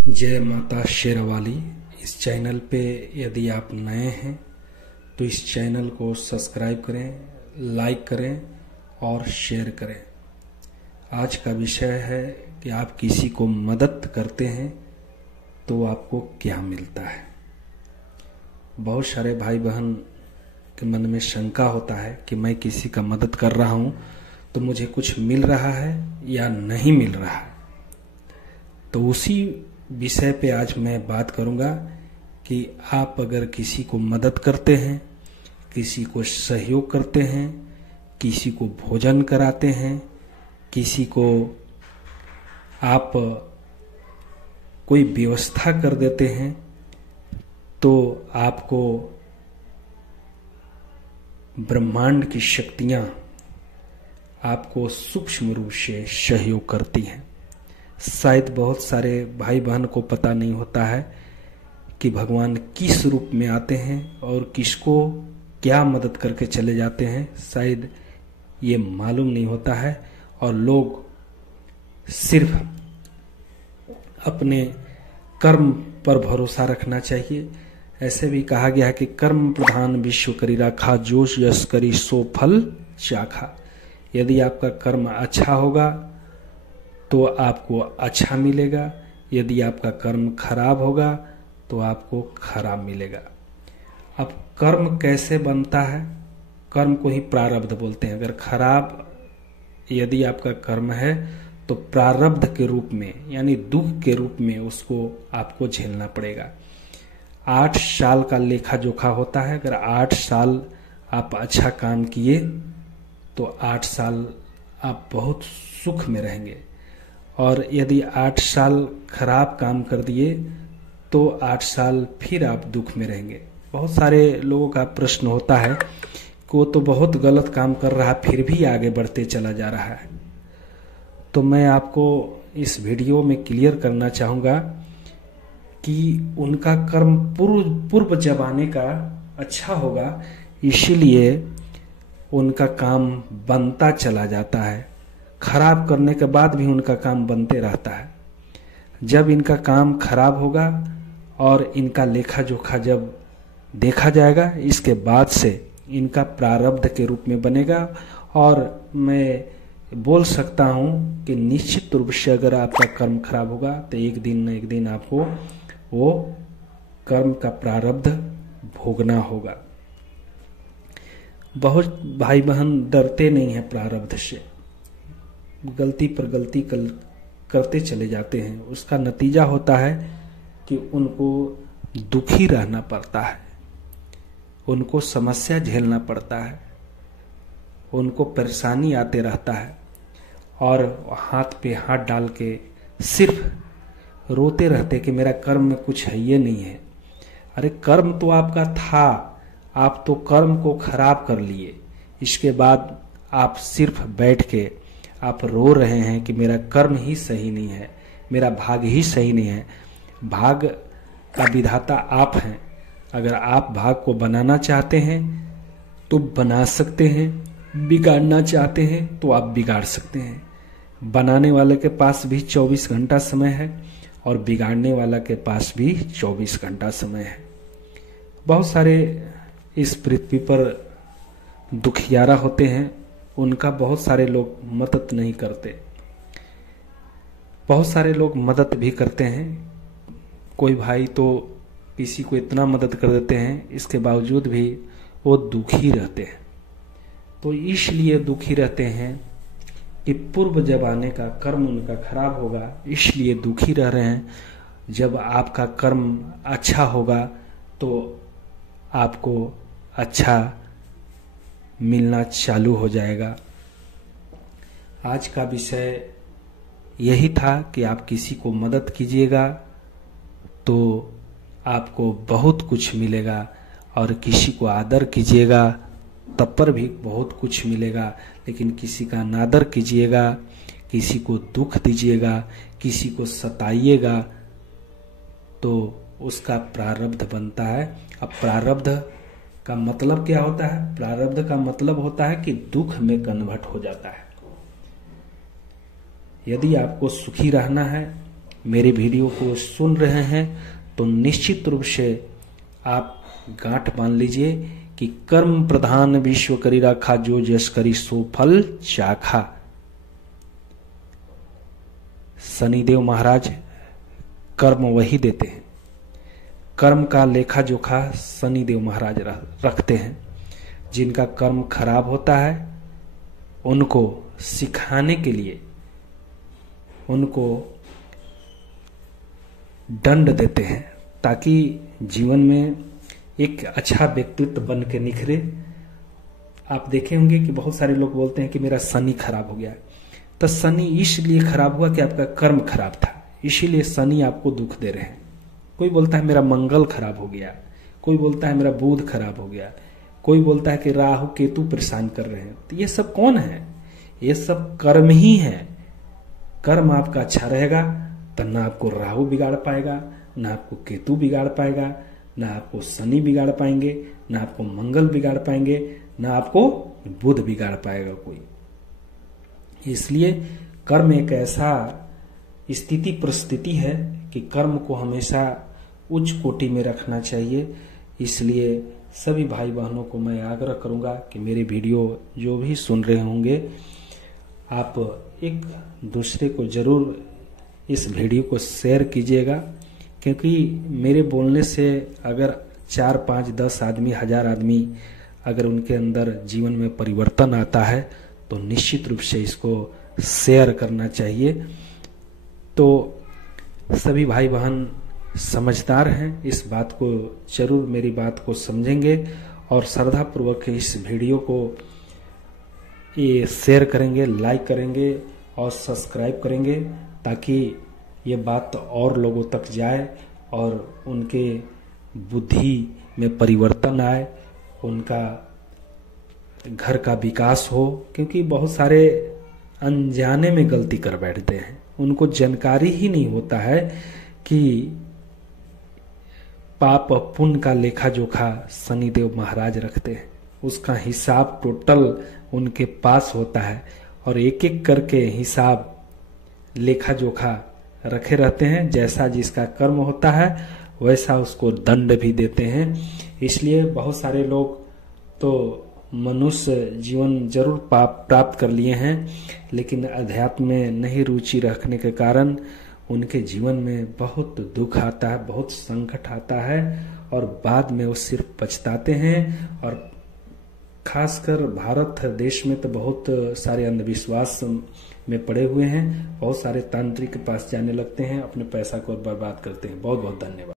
जय माता शेरवाली। इस चैनल पे यदि आप नए हैं तो इस चैनल को सब्सक्राइब करें, लाइक करें और शेयर करें। आज का विषय है कि आप किसी को मदद करते हैं तो आपको क्या मिलता है। बहुत सारे भाई बहन के मन में शंका होता है कि मैं किसी का मदद कर रहा हूँ तो मुझे कुछ मिल रहा है या नहीं मिल रहा है। तो उसी विषय पे आज मैं बात करूंगा कि आप अगर किसी को मदद करते हैं, किसी को सहयोग करते हैं, किसी को भोजन कराते हैं, किसी को आप कोई व्यवस्था कर देते हैं, तो आपको ब्रह्मांड की शक्तियां आपको सूक्ष्म रूप से सहयोग करती हैं। शायद बहुत सारे भाई बहन को पता नहीं होता है कि भगवान किस रूप में आते हैं और किसको क्या मदद करके चले जाते हैं। शायद ये मालूम नहीं होता है और लोग सिर्फ अपने कर्म पर भरोसा रखना चाहिए। ऐसे भी कहा गया है कि कर्म प्रधान विश्व करी राखा, जोश यश करी सो फल चाखा। यदि आपका कर्म अच्छा होगा तो आपको अच्छा मिलेगा, यदि आपका कर्म खराब होगा तो आपको खराब मिलेगा। अब कर्म कैसे बनता है? कर्म को ही प्रारब्ध बोलते हैं। अगर खराब यदि आपका कर्म है तो प्रारब्ध के रूप में यानी दुख के रूप में उसको आपको झेलना पड़ेगा। 8 साल का लेखा जोखा होता है। अगर 8 साल आप अच्छा काम किए तो 8 साल आप बहुत सुख में रहेंगे, और यदि 8 साल खराब काम कर दिए तो 8 साल फिर आप दुख में रहेंगे। बहुत सारे लोगों का प्रश्न होता है कि वो तो बहुत गलत काम कर रहा है फिर भी आगे बढ़ते चला जा रहा है। तो मैं आपको इस वीडियो में क्लियर करना चाहूँगा कि उनका कर्म पूर्व जमाने का अच्छा होगा, इसीलिए उनका काम बनता चला जाता है। खराब करने के बाद भी उनका काम बनते रहता है। जब इनका काम खराब होगा और इनका लेखा जोखा जब देखा जाएगा, इसके बाद से इनका प्रारब्ध के रूप में बनेगा। और मैं बोल सकता हूँ कि निश्चित रूप से अगर आपका कर्म खराब होगा तो एक दिन न एक दिन आपको वो कर्म का प्रारब्ध भोगना होगा। बहुत भाई बहन डरते नहीं हैं प्रारब्ध से, गलती पर गलती करते चले जाते हैं। उसका नतीजा होता है कि उनको दुखी रहना पड़ता है, उनको समस्या झेलना पड़ता है, उनको परेशानी आते रहता है और हाथ पे हाथ डाल के सिर्फ रोते रहते कि मेरा कर्म में कुछ है ये नहीं है। अरे कर्म तो आपका था, आप तो कर्म को खराब कर लिए। इसके बाद आप सिर्फ बैठ के आप रो रहे हैं कि मेरा कर्म ही सही नहीं है, मेरा भाग ही सही नहीं है। भाग का विधाता आप हैं। अगर आप भाग को बनाना चाहते हैं तो बना सकते हैं, बिगाड़ना चाहते हैं तो आप बिगाड़ सकते हैं। बनाने वाले के पास भी 24 घंटा समय है और बिगाड़ने वाला के पास भी 24 घंटा समय है। बहुत सारे इस पृथ्वी पर दुखियारा होते हैं, उनका बहुत सारे लोग मदद नहीं करते। बहुत सारे लोग मदद भी करते हैं। कोई भाई तो किसी को इतना मदद कर देते हैं, इसके बावजूद भी वो दुखी रहते हैं। तो इसलिए दुखी रहते हैं कि पूर्व जमाने का कर्म उनका खराब होगा, इसलिए दुखी रह रहे हैं। जब आपका कर्म अच्छा होगा तो आपको अच्छा मिलना चालू हो जाएगा। आज का विषय यही था कि आप किसी को मदद कीजिएगा तो आपको बहुत कुछ मिलेगा, और किसी को आदर कीजिएगा तब पर भी बहुत कुछ मिलेगा। लेकिन किसी का अनादर कीजिएगा, किसी को दुख दीजिएगा, किसी को सताइएगा तो उसका प्रारब्ध बनता है। अब प्रारब्ध का मतलब क्या होता है? प्रारब्ध का मतलब होता है कि दुख में कन्वर्ट हो जाता है। यदि आपको सुखी रहना है मेरे वीडियो को सुन रहे हैं तो निश्चित रूप से आप गांठ बांध लीजिए कि कर्म प्रधान विश्व करी राखा, जो जस करी सो फल चाखा। शनिदेव महाराज कर्म वही देते हैं, कर्म का लेखा जोखा शनिदेव महाराज रखते हैं। जिनका कर्म खराब होता है उनको सिखाने के लिए उनको दंड देते हैं, ताकि जीवन में एक अच्छा व्यक्तित्व बन के निखरे। आप देखे होंगे कि बहुत सारे लोग बोलते हैं कि मेरा शनि खराब हो गया। तो शनि इसलिए खराब हुआ कि आपका कर्म खराब था, इसीलिए शनि आपको दुख दे रहे हैं। कोई बोलता है मेरा मंगल खराब हो गया, कोई बोलता है मेरा बुध खराब हो गया, कोई बोलता है कि राहु केतु परेशान कर रहे हैं। तो ये सब कौन है? ये सब कर्म ही है। कर्म आपका अच्छा रहेगा तो ना आपको राहु बिगाड़ पाएगा, ना आपको केतु बिगाड़ पाएगा, ना आपको शनि बिगाड़ पाएंगे, ना आपको मंगल बिगाड़ पाएंगे, ना आपको बुध बिगाड़ पाएगा कोई। इसलिए कर्म एक ऐसा स्थिति परिस्थिति है कि कर्म को हमेशा उच्च कोटि में रखना चाहिए। इसलिए सभी भाई बहनों को मैं आग्रह करूंगा कि मेरे वीडियो जो भी सुन रहे होंगे, आप एक दूसरे को जरूर इस वीडियो को शेयर कीजिएगा, क्योंकि मेरे बोलने से अगर 4, 5, 10 आदमी, 1000 आदमी अगर उनके अंदर जीवन में परिवर्तन आता है तो निश्चित रूप से इसको शेयर करना चाहिए। तो सभी भाई बहन समझदार हैं, इस बात को जरूर मेरी बात को समझेंगे और श्रद्धा पूर्वक इस वीडियो को ये शेयर करेंगे, लाइक करेंगे और सब्सक्राइब करेंगे, ताकि ये बात और लोगों तक जाए और उनके बुद्धि में परिवर्तन आए, उनका घर का विकास हो। क्योंकि बहुत सारे अनजाने में गलती कर बैठते हैं, उनको जानकारी ही नहीं होता है कि पाप पुण्य का लेखा जोखा शनिदेव महाराज रखते हैं। उसका हिसाब टोटल उनके पास होता है और एक एक करके हिसाब लेखा जोखा रखे रहते हैं। जैसा जिसका कर्म होता है वैसा उसको दंड भी देते हैं। इसलिए बहुत सारे लोग तो मनुष्य जीवन जरूर पाप प्राप्त कर लिए हैं, लेकिन अध्यात्म में नहीं रुचि रखने के कारण उनके जीवन में बहुत दुख आता है, बहुत संकट आता है और बाद में वो सिर्फ पछताते हैं। और खासकर भारत देश में तो बहुत सारे अंधविश्वास में पड़े हुए हैं, बहुत सारे तांत्रिक के पास जाने लगते हैं, अपने पैसा को बर्बाद करते हैं। बहुत बहुत धन्यवाद।